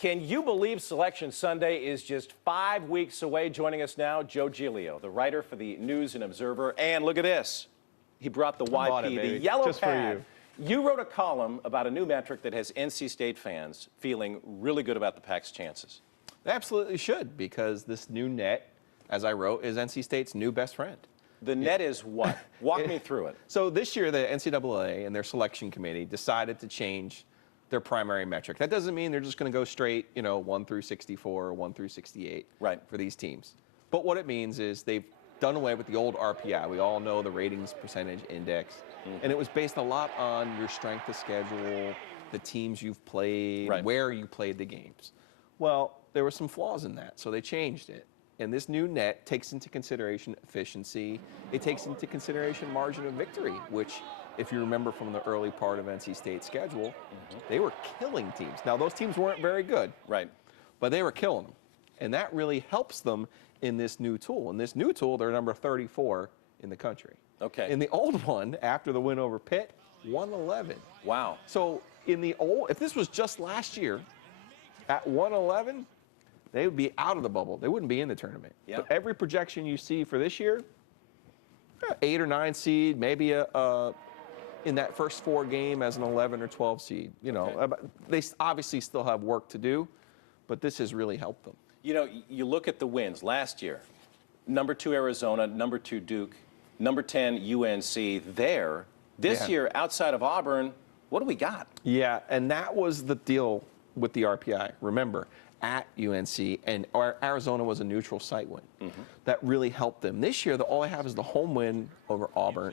Can you believe Selection Sunday is just 5 weeks away? Joining us now, Joe Giglio, the writer for the News and Observer. And look at this. He brought the YP, the yellow just pad. You wrote a column about a new metric that has NC State fans feeling really good about the Pack's chances. They absolutely should, because this new net, as I wrote, is NC State's new best friend. The net is what? Walk me through it. So this year, the NCAA and their selection committee decided to change their primary metric. That doesn't mean they're just going to go straight, 1 through 64 or 1 through 68 for these teams. But what it means is they've done away with the old RPI. We all know the ratings percentage index. And it was based a lot on your strength of schedule, the teams you've played, where you played the games. Well, there were some flaws in that, so they changed it. And this new net takes into consideration efficiency. It takes into consideration margin of victory, which, if you remember from the early part of NC State's schedule, they were killing teams. Now, those teams weren't very good, but they were killing them. And that really helps them in this new tool. In this new tool, they're number 34 in the country. In the old one, after the win over Pitt, 111. Wow. So in the old, if this was just last year, at 111, they would be out of the bubble. They wouldn't be in the tournament. But every projection you see for this year, 8 or 9 seed, maybe in that first 4 game as an 11 or 12 seed. They obviously still have work to do, but this has really helped them. You look at the wins last year. Number 2 Arizona, number 2 Duke, number 10 UNC there. This year, outside of Auburn, what do we got? Yeah, and that was the deal with the RPI. Remember, at UNC, and Arizona was a neutral site win. That really helped them. This year, all they have is the home win over Auburn,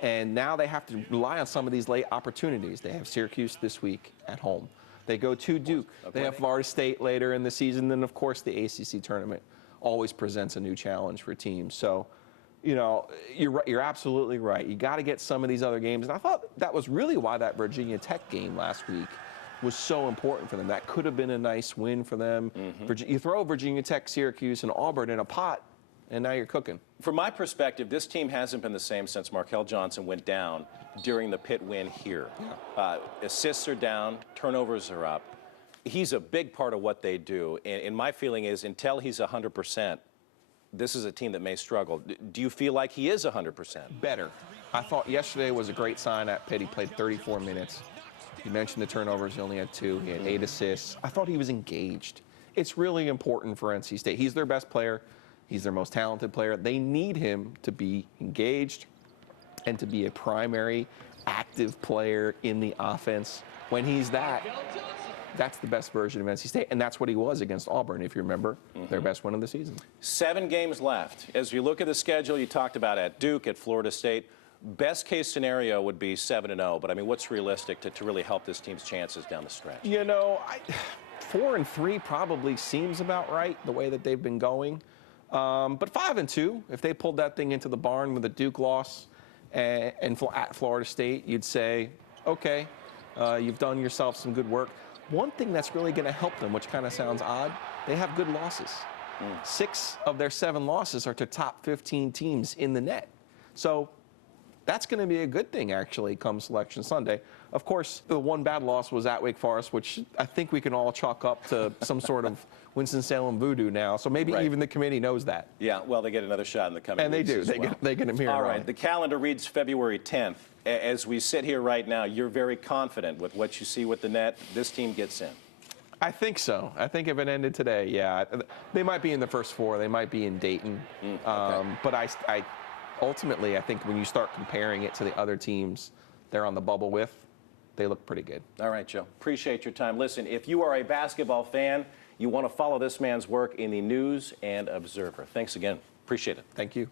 and now they have to rely on some of these late opportunities. They have Syracuse this week at home. They go to Duke. They have Florida State later in the season, and of course the ACC tournament always presents a new challenge for teams. So, you're absolutely right. You got to get some of these other games, and I thought that was really why that Virginia Tech game last week was so important for them. That could have been a nice win for them. You throw Virginia Tech, Syracuse, and Auburn in a pot, and now you're cooking. From my perspective, this team hasn't been the same since Markel Johnson went down during the Pitt win here. Assists are down, turnovers are up. He's a big part of what they do, and my feeling is until he's 100%, this is a team that may struggle. Do you feel like he is 100%? Better. I thought yesterday was a great sign at Pitt. He played 34 minutes. You mentioned the turnovers. He only had 2. He had 8 assists. I thought he was engaged. It's really important for NC State. He's their best player. He's their most talented player. They need him to be engaged and to be a primary, active player in the offense. When he's that's the best version of NC State, and that's what he was against Auburn, if you remember, their best win of the season. 7 games left. As you look at the schedule, you talked about at Duke, at Florida State. Best case scenario would be 7-0, but I mean, what's realistic to really help this team's chances down the stretch? 4-3 probably seems about right, the way that they've been going. But 5-2, if they pulled that thing into the barn with a Duke loss and at Florida State, you'd say, okay, you've done yourself some good work. One thing that's really going to help them, which kind of sounds odd, they have good losses. 6 of their 7 losses are to top 15 teams in the net. So that's going to be a good thing, actually, come Selection Sunday. Of course, the one bad loss was at Wake Forest, which I think we can all chalk up to some sort of Winston-Salem voodoo now. So maybe even the committee knows that. Yeah, well, they get another shot in the coming weeks. And they do. They get a mirror. All right, the calendar reads February 10th. As we sit here right now, you're very confident with what you see with the net. This team gets in. I think so. I think if it ended today, yeah. They might be in the first 4. They might be in Dayton. But ultimately, I think when you start comparing it to the other teams they're on the bubble with, they look pretty good. All right, Joe. Appreciate your time. Listen, if you are a basketball fan, you want to follow this man's work in the News and Observer. Thanks again. Appreciate it. Thank you.